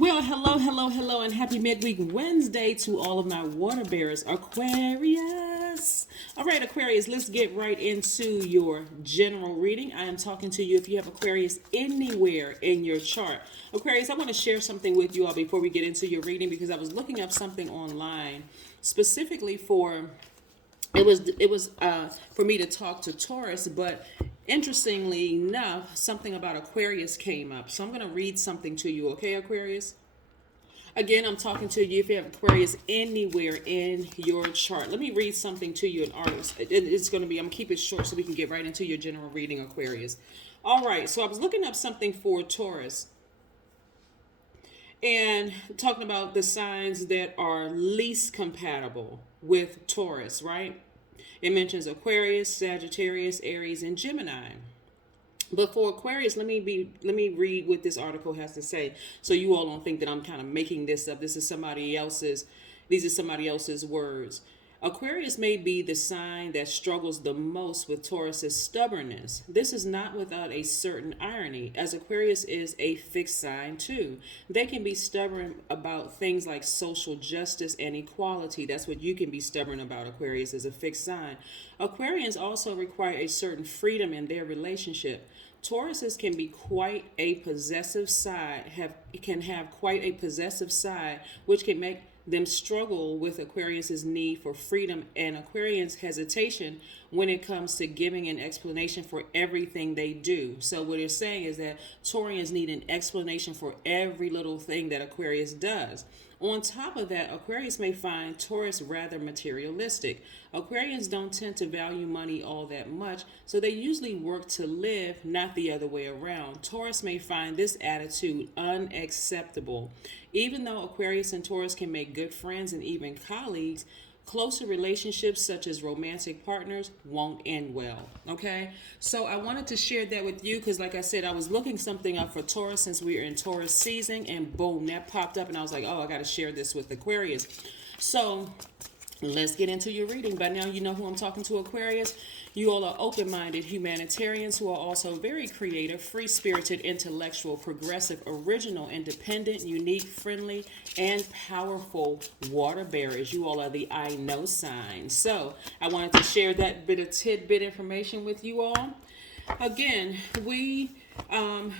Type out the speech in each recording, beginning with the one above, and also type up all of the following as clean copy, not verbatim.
Well, hello, and happy midweek Wednesday to all of my water bearers, Aquarius. All right, Aquarius, let's get right into your general reading. I am talking to you if you have Aquarius anywhere in your chart. Aquarius, I want to share something with you all before we get into your reading because I was looking up something online specifically for for me to talk to Taurus, but interestingly enough, something about Aquarius came up. So I'm going to read something to you, okay, Aquarius? Again, I'm talking to you if you have Aquarius anywhere in your chart. Let me read something to you in artists. It's going to be, I'm going to keep it short so we can get right into your general reading, Aquarius. All right, so I was looking up something for Taurus and talking about the signs that are least compatible with Taurus, right? It mentions Aquarius, Sagittarius, Aries, and Gemini. But for Aquarius, let me read what this article has to say, so you all don't think that I'm kind of making this up. These are somebody else's words. Aquarius may be the sign that struggles the most with Taurus's stubbornness. This is not without a certain irony, as Aquarius is a fixed sign too. They can be stubborn about things like social justice and equality. That's what you can be stubborn about, Aquarius, is a fixed sign. Aquarians also require a certain freedom in their relationship. Tauruses can be quite a possessive side, can have quite a possessive side, which can make them struggle with Aquarius's need for freedom and Aquarians' hesitation when it comes to giving an explanation for everything they do. So what they're saying is that Taurians need an explanation for every little thing that Aquarius does. On top of that, Aquarius may find Taurus rather materialistic. Aquarians don't tend to value money all that much, so they usually work to live, not the other way around. Taurus may find this attitude unacceptable. Even though Aquarius and Taurus can make good friends and even colleagues, closer relationships such as romantic partners won't end well. Okay, so I wanted to share that with you because, like I said, I was looking something up for Taurus since we are in Taurus season, and boom, that popped up, and I was like, oh, I got to share this with Aquarius. So let's get into your reading. By now, you know who I'm talking to, Aquarius. You all are open-minded humanitarians who are also very creative, free-spirited, intellectual, progressive, original, independent, unique, friendly, and powerful water bearers. You all are the I know sign. So I wanted to share that bit of tidbit information with you all. Again, we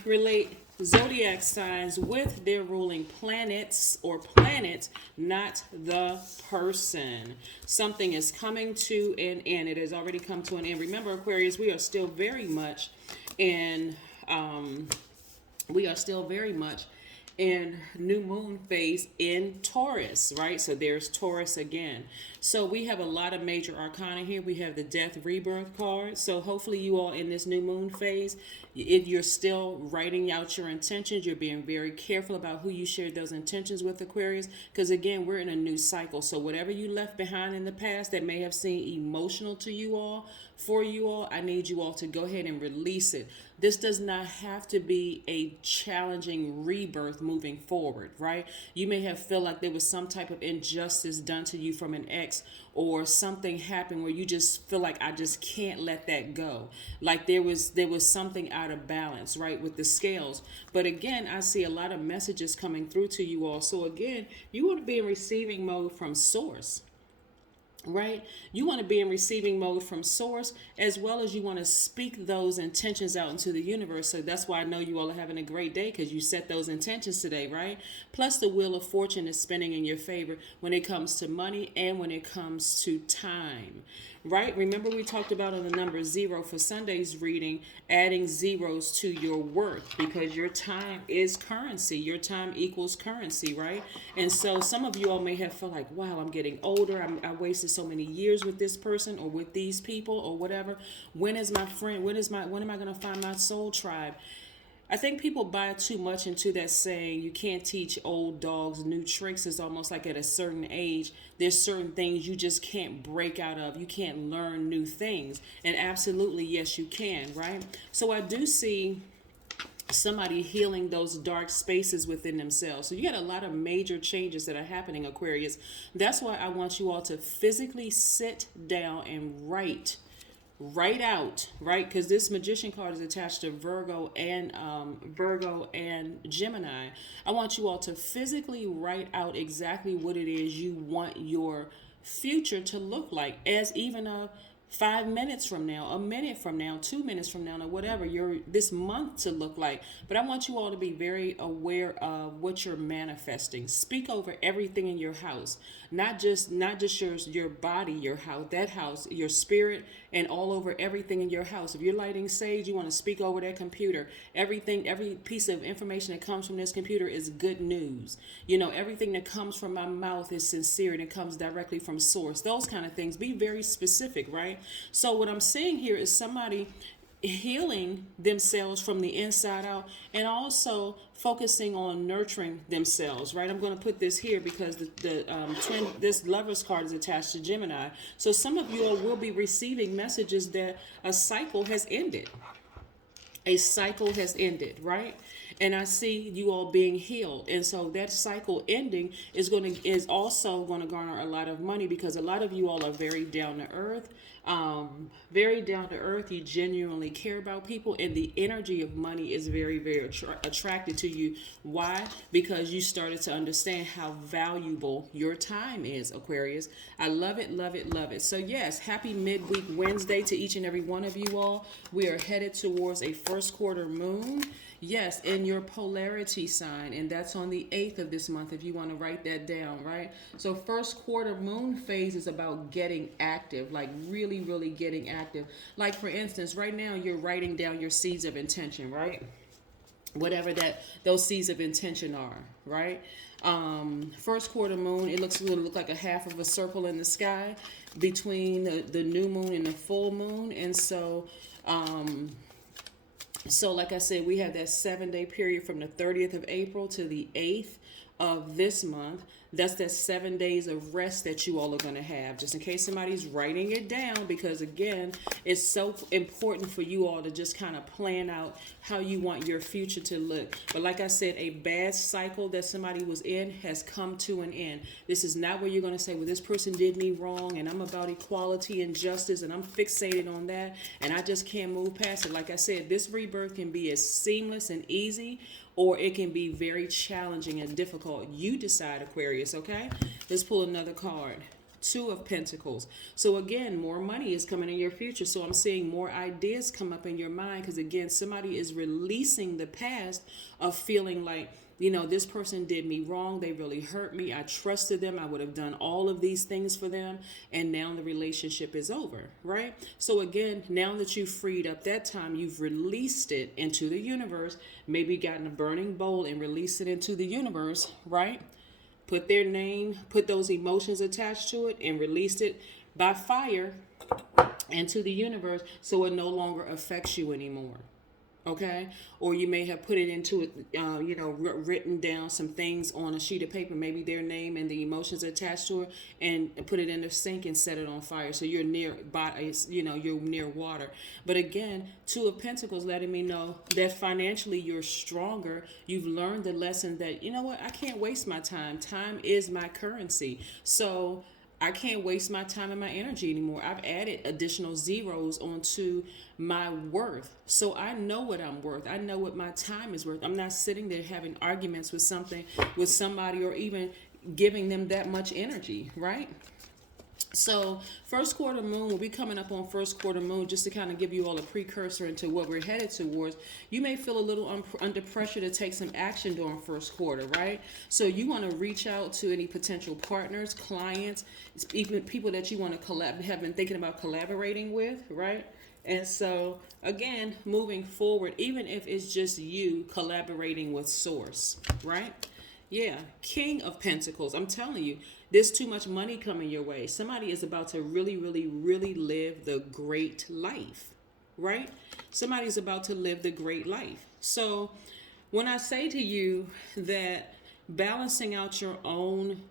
relate zodiac signs with their ruling planets or planets, not the person. Something is coming to an end. It has already come to an end. Remember, Aquarius, we are still very much in new moon phase in Taurus, right? So there's Taurus again. So we have a lot of major arcana here. We have the death rebirth card. So hopefully you all in this new moon phase, if you're still writing out your intentions, you're being very careful about who you share those intentions with, Aquarius, because again, we're in a new cycle. So whatever you left behind in the past that may have seemed emotional to you all, for you all, I need you all to go ahead and release it. This does not have to be a challenging rebirth moving forward, right? You may have felt like there was some type of injustice done to you from an ex, or something happened where you just feel like, I just can't let that go. Like there was something out of balance, right, with the scales. But again, I see a lot of messages coming through to you all. So again, you want to be in receiving mode from source. Right? You want to be in receiving mode from source, as well as you want to speak those intentions out into the universe. So that's why I know you all are having a great day, because you set those intentions today, right? Plus the wheel of fortune is spinning in your favor when it comes to money and when it comes to time, right? Remember we talked about on the number 0 for Sunday's reading, adding zeros to your worth, because your time is currency. Your time equals currency, right? And so some of you all may have felt like, wow, I'm getting older. I wasted so many years with this person or with these people or whatever. When is my friend? When am I going to find my soul tribe? I think people buy too much into that saying, you can't teach old dogs new tricks. It's almost like at a certain age, there's certain things you just can't break out of. You can't learn new things. And absolutely, yes, you can, right? So I do see somebody healing those dark spaces within themselves. So you got a lot of major changes that are happening, Aquarius. That's why I want you all to physically sit down and write write out, right? Because this Magician card is attached to Virgo and Gemini. I want you all to physically write out exactly what it is you want your future to look like, as even a 5 minutes from now, a minute from now, 2 minutes from now, or whatever your this month to look like. But I want you all to be very aware of what you're manifesting. Speak over everything in your house, not just your body, your house, your spirit, and all over everything in your house. If you're lighting sage, you want to speak over that computer. Every piece of information that comes from this computer is good news. Everything that comes from my mouth is sincere and it comes directly from source. Those kind of things. Be very specific, right? So what I'm saying here is somebody healing themselves from the inside out, and also focusing on nurturing themselves, right? I'm going to put this here because this Lovers card is attached to Gemini. So some of you all will be receiving messages that a cycle has ended. A cycle has ended, right? And I see you all being healed. And so that cycle ending is also going to garner a lot of money, because a lot of you all are very down to earth. Very down to earth. You genuinely care about people, and the energy of money is very, very attracted to you. Why? Because you started to understand how valuable your time is, Aquarius. I love it, love it, love it. So yes, happy midweek Wednesday to each and every one of you all. We are headed towards a first quarter moon. Yes, in your polarity sign, and that's on the 8th of this month, if you want to write that down, right? So first quarter moon phase is about getting active, like really, really getting active. Like for instance, right now you're writing down your seeds of intention, right? Whatever those seeds of intention are, right? First quarter moon, it looks like a half of a circle in the sky between the new moon and the full moon. And so like I said, we have that 7-day period from the 30th of April to the 8th of this month. That's that 7 days of rest that you all are going to have, just in case somebody's writing it down, because again, it's so important for you all to just kind of plan out how you want your future to look. But like I said, a bad cycle that somebody was in has come to an end. This is not where you're going to say, well, this person did me wrong and I'm about equality and justice and I'm fixated on that and I just can't move past it. Like I said, this rebirth can be as seamless and easy, or it can be very challenging and difficult. You decide, Aquarius, okay? Let's pull another card. 2 of Pentacles. So again, more money is coming in your future. So I'm seeing more ideas come up in your mind, because again, somebody is releasing the past of feeling like, this person did me wrong. They really hurt me. I trusted them. I would have done all of these things for them. And now the relationship is over, right? So again, now that you've freed up that time, you've released it into the universe. Maybe gotten a burning bowl and released it into the universe, right? Put their name, put those emotions attached to it, and released it by fire into the universe, so it no longer affects you anymore. Okay? Or you may have put it into it, written down some things on a sheet of paper, maybe their name and the emotions attached to it, and put it in the sink and set it on fire. So you're near, you're near water. But again, 2 of Pentacles letting me know that financially you're stronger. You've learned the lesson that, I can't waste my time. Time is my currency. So I can't waste my time and my energy anymore. I've added additional zeros onto my worth. So I know what I'm worth. I know what my time is worth. I'm not sitting there having arguments with somebody, or even giving them that much energy, right? So first quarter moon, we'll be coming up on first quarter moon, just to kind of give you all a precursor into what we're headed towards. You may feel a little under pressure to take some action during first quarter, right? So you want to reach out to any potential partners, clients, even people that you want to have been thinking about collaborating with, right? And so again, moving forward, even if it's just you collaborating with source, right? Yeah, King of Pentacles. I'm telling you, there's too much money coming your way. Somebody is about to really, really, really live the great life, right? Somebody's about to live the great life. So when I say to you that balancing out your own,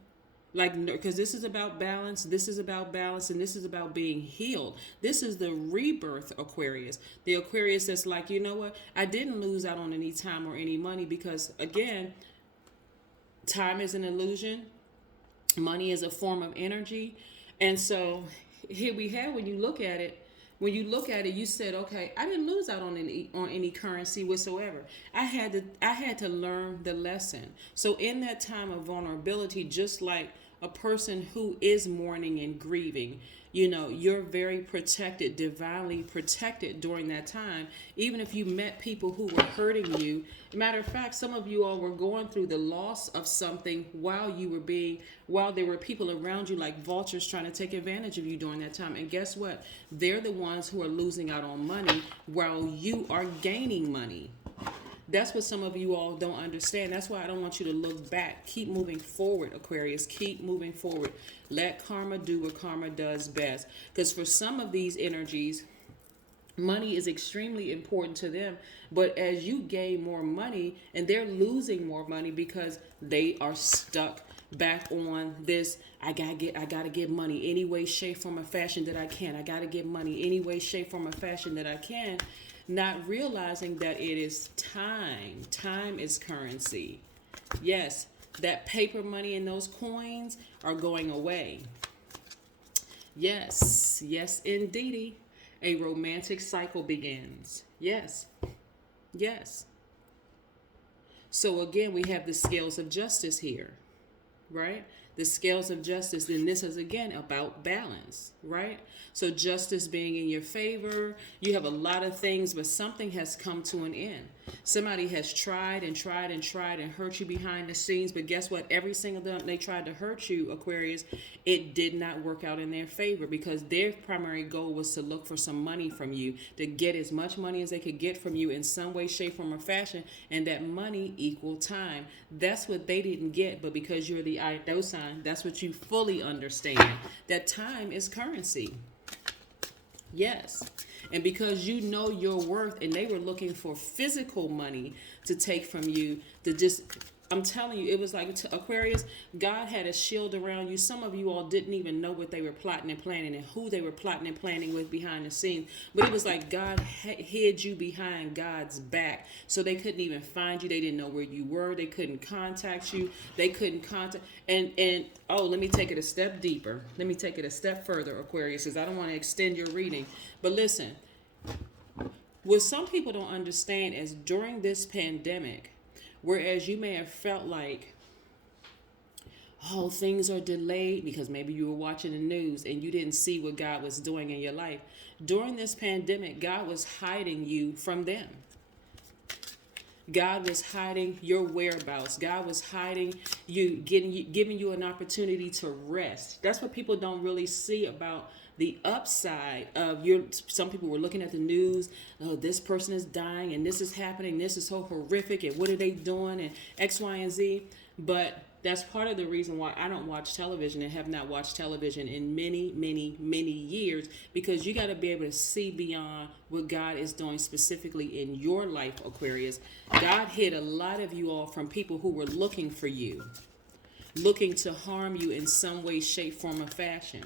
because this is about balance, and this is about being healed. This is the rebirth Aquarius. The Aquarius that's like, you know what? I didn't lose out on any time or any money, because again, time is an illusion. Money is a form of energy. And so here we have, when you look at it, when you look at it, you said, okay, I didn't lose out on any currency whatsoever. I had to learn the lesson. So in that time of vulnerability, just like a person who is mourning and grieving, you're very protected, divinely protected during that time. Even if you met people who were hurting you. Matter of fact, some of you all were going through the loss of something while there were people around you like vultures trying to take advantage of you during that time. And guess what? They're the ones who are losing out on money while you are gaining money. That's what some of you all don't understand. That's why I don't want you to look back. Keep moving forward, Aquarius. Keep moving forward. Let karma do what karma does best. Because for some of these energies, money is extremely important to them. But as you gain more money, and they're losing more money because they are stuck back on this, I gotta get money any way, shape, form, or fashion that I can. I gotta get money any way, shape, form, or fashion that I can. Not realizing that it is time. Time is currency. Yes, that paper money and those coins are going away. Yes, yes, indeedy. A romantic cycle begins. Yes, yes. So again, we have the scales of justice here, right? The scales of justice. And this is again about balance, right? So justice being in your favor, you have a lot of things, but something has come to an end. Somebody has tried and tried and tried and hurt you behind the scenes, but guess what? Every single time they tried to hurt you, Aquarius, it did not work out in their favor because their primary goal was to look for some money from you, to get as much money as they could get from you in some way, shape, form, or fashion, and that money equaled time. That's what they didn't get, but because you're the Ido sign, that's what you fully understand. That time is currency. Yes. And because you know your worth, and they were looking for physical money to take from you, I'm telling you, it was like Aquarius, God had a shield around you. Some of you all didn't even know what they were plotting and planning and who they were plotting and planning with behind the scenes. But it was like God hid you behind God's back. So they couldn't even find you. They didn't know where you were. They couldn't contact you. They couldn't contact. And let me take it a step deeper. Let me take it a step further, Aquarius, because I don't want to extend your reading. But listen, what some people don't understand is during this pandemic, whereas you may have felt like, things are delayed because maybe you were watching the news and you didn't see what God was doing in your life. During this pandemic, God was hiding you from them. God was hiding your whereabouts. God was hiding you, giving you an opportunity to rest. That's what people don't really see about the upside of some people were looking at the news. Oh, this person is dying and this is happening. This is so horrific. And what are they doing? And X, Y, and Z. But that's part of the reason why I don't watch television and have not watched television in many, many, many years, because you got to be able to see beyond what God is doing specifically in your life, Aquarius. God hid a lot of you all from people who were looking for you, looking to harm you in some way, shape, form, or fashion.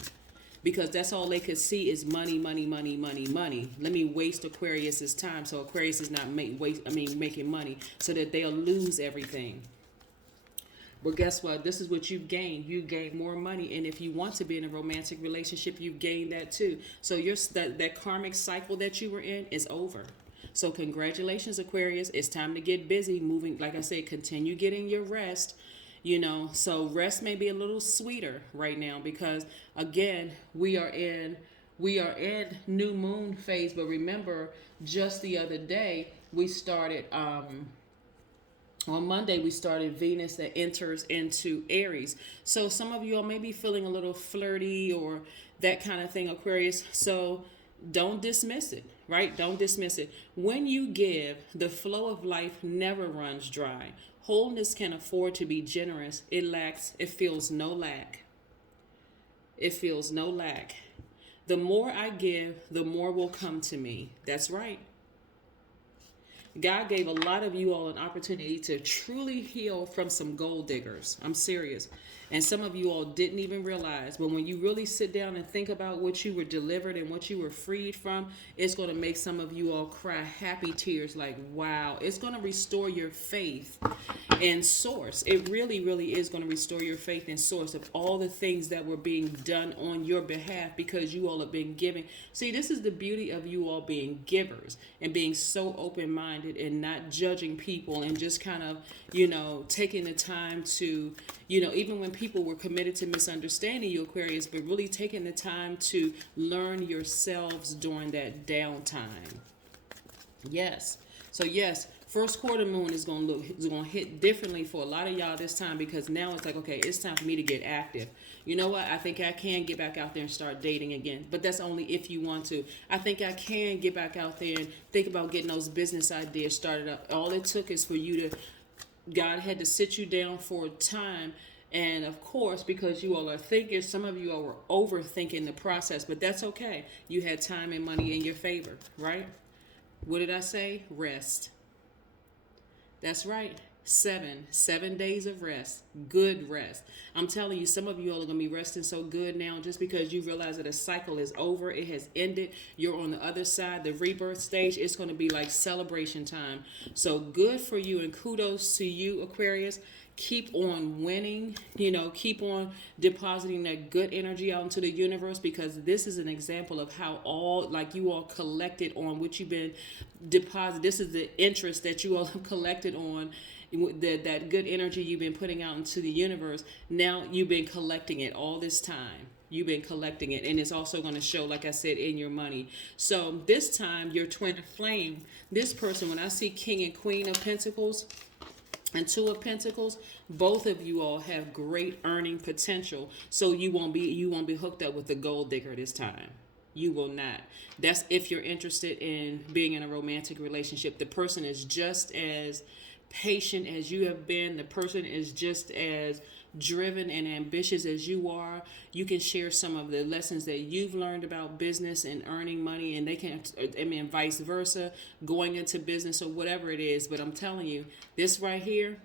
Because that's all they could see is money, money, money, money, money. Let me waste Aquarius's time so Aquarius is not making money, so that they'll lose everything. But guess what? This is what you've gained. You gained more money, and if you want to be in a romantic relationship, you've gained that too. So that karmic cycle that you were in is over. So congratulations, Aquarius. It's time to get busy moving. Like I said, continue getting your rest. So rest may be a little sweeter right now because again, we are in new moon phase. But remember, just the other day we started on Monday we started Venus that enters into Aries. So some of you all may be feeling a little flirty or that kind of thing, Aquarius. So don't dismiss it, right? Don't dismiss it. When you give, the flow of life never runs dry. Wholeness can afford to be generous. It feels no lack. It feels no lack. The more I give, the more will come to me. That's right. God gave a lot of you all an opportunity to truly heal from some gold diggers. I'm serious. And some of you all didn't even realize. But when you really sit down and think about what you were delivered and what you were freed from, it's going to make some of you all cry happy tears like, wow. It's going to restore your faith in source. It really, really is going to restore your faith in source of all the things that were being done on your behalf because you all have been giving. See, this is the beauty of you all being givers and being so open-minded and not judging people and just kind of, taking the time to, even when people were committed to misunderstanding you, Aquarius, but really taking the time to learn yourselves during that downtime. Yes. So yes, first quarter moon is going to hit differently for a lot of y'all this time, because now it's like, okay, it's time for me to get active. You know what? I think I can get back out there and start dating again, but that's only if you want to. I think I can get back out there and think about getting those business ideas started up. All it took is for you to, God had to sit you down for a time. And of course, because you all are thinkers, some of you all were overthinking the process, but that's okay. You had time and money in your favor, right? What did I say? Rest. That's right. 7 days of rest. Good rest. I'm telling you, some of you all are going to be resting so good now just because you realize that a cycle is over. It has ended. You're on the other side, the rebirth stage. It's going to be like celebration time. So good for you, and kudos to you, Aquarius. Keep on winning, keep on depositing that good energy out into the universe, because this is an example of how you all collected on what you've been deposited. This is the interest that you all have collected on that good energy you've been putting out into the universe. Now you've been collecting it all this time. You've been collecting it, and it's also going to show, like I said, in your money. So this time, your twin flame, this person, when I see King and Queen of Pentacles and Two of Pentacles, both of you all have great earning potential. So you won't be hooked up with the gold digger this time. You will not. That's if you're interested in being in a romantic relationship. The person is just as patient as you have been. The person is just as driven and ambitious as you are. You can share some of the lessons that you've learned about business and earning money, and they can, vice versa, going into business or whatever it is. But I'm telling you, this right here,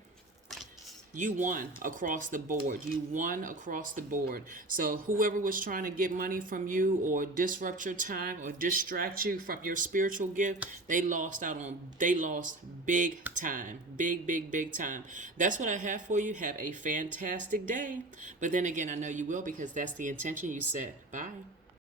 you won across the board. You won across the board. So whoever was trying to get money from you or disrupt your time or distract you from your spiritual gift, they lost big time. Big time. That's what I have for you. Have a fantastic day. But then again, I know you will, because that's the intention you set. Bye.